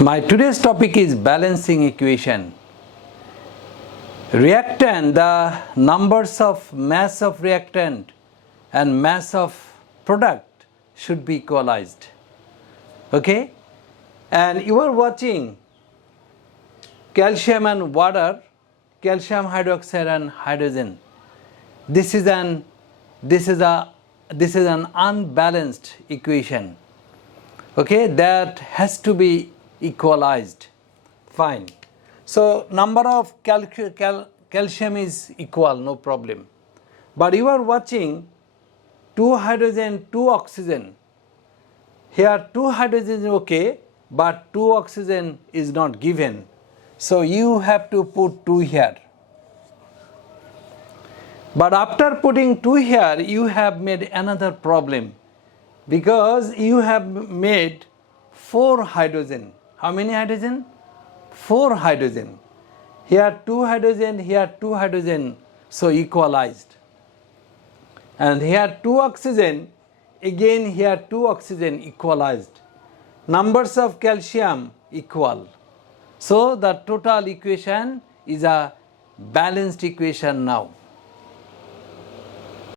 My today's topic is balancing equation. Reactant, the numbers of mass of reactant and mass of product should be equalized. Okay? And you are watching calcium and water, calcium hydroxide and hydrogen. This is an unbalanced equation. Okay, that has to be equalized. Fine. So number of calcium is equal, no problem. But you are watching 2 hydrogen, 2 oxygen. Here 2 hydrogen is okay, but 2 oxygen is not given. So you have to put 2 here. But after putting 2 here, you have made another problem, because you have made 4 hydrogen. How many hydrogen? 4 hydrogen. Here 2 hydrogen, here 2 hydrogen, so equalized. And here 2 oxygen, again here 2 oxygen, equalized. Numbers of calcium equal. So the total equation is a balanced equation now.